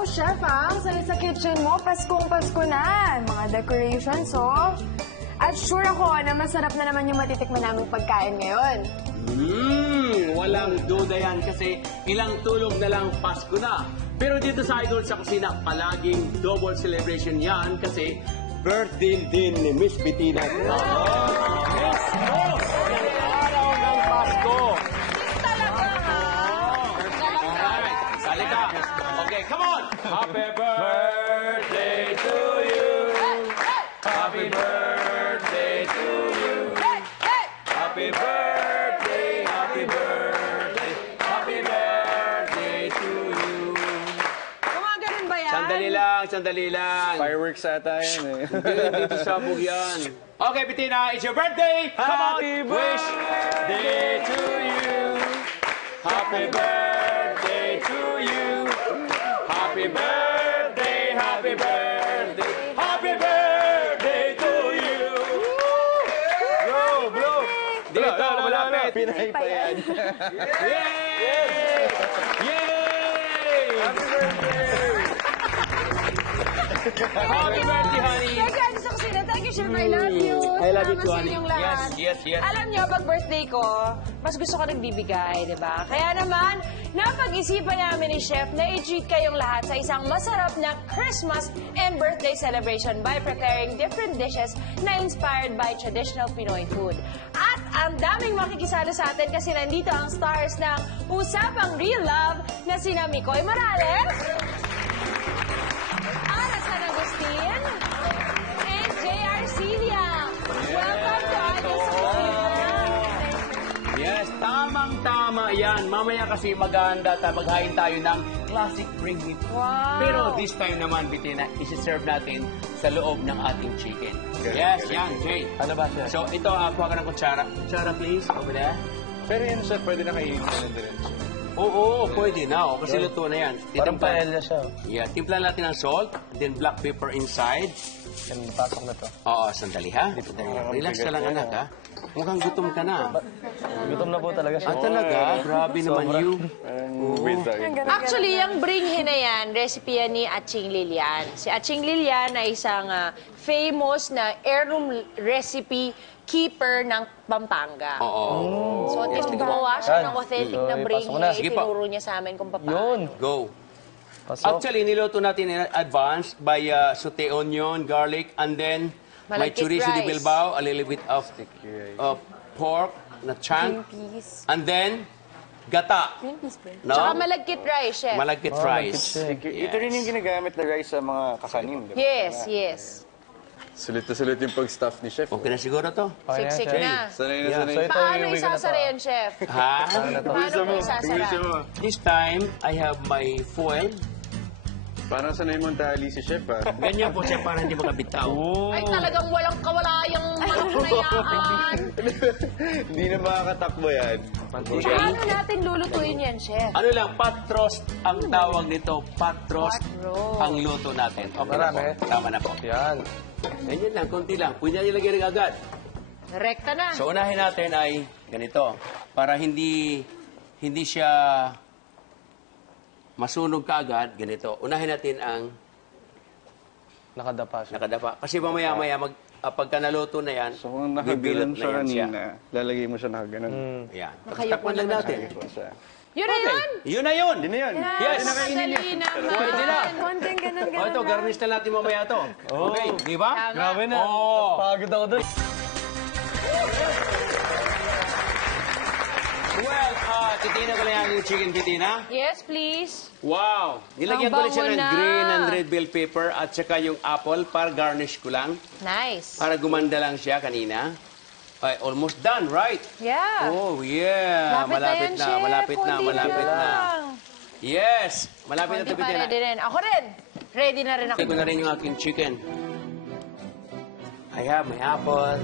Wow, Chef, ang salit sa kitchen mo. Paskong-pasko na. Mga decorations, oh. At sure ako na masarap na naman yung matitikman naming pagkain ngayon. Walang duda yan kasi ilang tulog na lang Pasko na. Pero dito sa Idol sa Kusina, palaging double celebration yan kasi birthday din ni Miss Bettina. Miss Rose! Araw ng Pasko! Talaga, ha? Alright, sali ka. Okay, come on! Happy birthday to you! Happy birthday to you! Happy birthday, happy birthday, happy birthday to you! Gumaganon ba yan? Sandali lang. Fireworks ata yan eh. Dito sabog yan. Okay, Bettina, it's your birthday! Come on! Happy Wish day to you! Happy birthday to you! Happy birthday, happy birthday, happy birthday to you! Bro! Dito, malapit! Pinay pa yan. Yay! Yay! Happy birthday! Happy birthday, honey! Thank you, Idol sa Kusina. Thank you, Chef. I love you. I love you Salamat too, sa honey. inyong lahat. Yes. Alam niyo, pag birthday ko, mas gusto ko nagbibigay, di ba? Kaya naman, napag-isipan namin ni Chef na i-treat kayong lahat sa isang masarap na Christmas and birthday celebration by preparing different dishes na inspired by traditional Pinoy food. At ang daming makikisalo sa atin kasi nandito ang stars ng Usapang Real Love na sina Mikoy Morales, Ana San Agustin, and J.R. Celia. Welcome to Idol sa Kusina. Yes, tamang-tama yan. Mamaya kasi maghahanda tayo, maghain tayo ng classic bring meat. Wow. Pero this time naman, Bettina, isi-serve natin sa loob ng ating chicken. Yes, yan, Jay. Ano ba siya? So, ito, kuha ka ng kutsara. Kutsara, please. Over there. Pero yun, sir, pwede na kainin na din. Oo, pwede na. Kasi luto na yan. Parang paella siya. Yeah, timplan natin ng salt, then black pepper inside. Yan, pasok na to. Oo, sandali ha. Relax ka lang, anak ha. Mukhang gutom ka na. Gutom na po talaga siya. Talaga? Grabe naman you. Actually, yung bringhe na yan, recipe yan ni Aching Lilian. Si Aching Lilian ay isang famous na heirloom recipe keeper ng Pampanga. Oo. So, gumawa siya ng authentic na Pasok bringhe. na. Sige pa. Tinuro niya sa amin kung paano. Yun. Go. Pasok. Actually, niluto natin in advance by saute onion, garlic, and then may Malagkit chorizo de rice. Bilbao, a little bit of pork na chunk, and then gata. No? Tsaka malagkit rice, chef. Malagkit rice. Ito rin yung ginagamit na rice sa mga kakanin. Di ba? Yes. Sulit na sulit yung pag-staff ni Chef. Okay na siguro to? Siksik na. Sanay na Yeah, sanay. so ito Paano yung uwi ko na isasara to. yan, chef? Ha? Paano mo isasara? This time, I have my foil. Parang sanay mong tali si Chef, ha? Ganyan po siya para hindi makabitaw. Ay, talagang walang kawala yung manok na yan. Hindi na makakatakbo yan. Paano natin lulutuin yan, chef? Ano lang, pot roast ang tawag nito. Pot roast Pot roast. ang luto natin. Okay na Marami. po. Tama na po. Yan. Ganyan lang, konti lang. Pwede na nilagay rin agad. Rekta na. So, unahin natin ay ganito. Para hindi siya masunog kaagad, ganito. Unahin natin ang Nakadapa siya. nakadapa. Kasi mamaya-maya, pagka naluto na yan, So kung bibilot nakaganon na siya yan siya. kanina, lalagay mo siya nakaganon. Ayan. Nakayuko Takpan lang natin. Yun na yun. Yun na yun! Yun na yan. Yes! Madali naman. Pwede na. Konting ganun-ganun. O ito, garnish na natin mamaya to. Okay, di ba? Tama. Grabe na. Oo. Pagod ako doon. Well, titina ko lang yung chicken titina. Yes, please. Wow! Nilagyan Ang ko rin siya bango ng na. green and red bell pepper at saka yung apple para garnish ko lang. Nice. Para gumanda lang siya kanina. Ay, almost done, right? Yeah. Oh, yeah. Malapit Malapit na, chef. malapit na, Konti malapit na. lang. Yes! Malapit na Konti ito, pa Bettina. ready rin. Ako rin. Ready na rin ako. Take ko na rin yung aking chicken. I have my apple.